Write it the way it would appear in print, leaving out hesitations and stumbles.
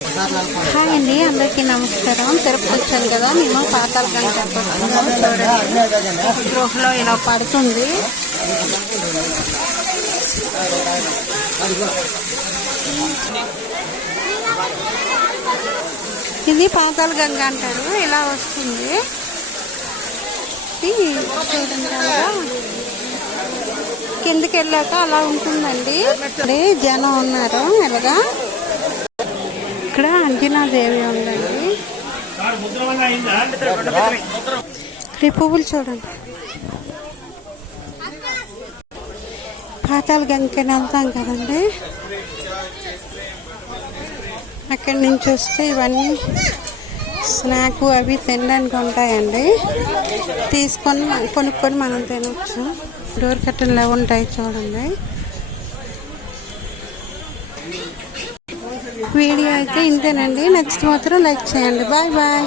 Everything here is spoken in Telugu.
హాయ్ అండి, అందరికీ నమస్కారం. తిరుపతి వచ్చాను కదా, మేము పాతాళగంగ చూడండి. గృహలో ఇలా పడుతుంది. ఇది పాతాళగంగ అంటారు. ఇలా వస్తుంది. చూడండి కదా, కిందకి వెళ్ళాక అలా ఉంటుందండి. జనం ఉన్నారు. ఇలాగా ఇక్కడ అంజనాదేవి ఉందండి. ఈ పువ్వులు చూడండి. పాతాళగంగకి వెళ్తాం కదండి, అక్కడి నుంచి వస్తే ఇవన్నీ స్నాక్ అవి తినడానికి ఉంటాయండి. కొనుక్కొని మనం తినచ్చు. డోర్ కట్టన్లు ఉంటాయి చూడండి. వీడియో అయితే ఇంతేనండి. నెక్స్ట్ మాత్రం లైక్ చేయండి. Bye bye.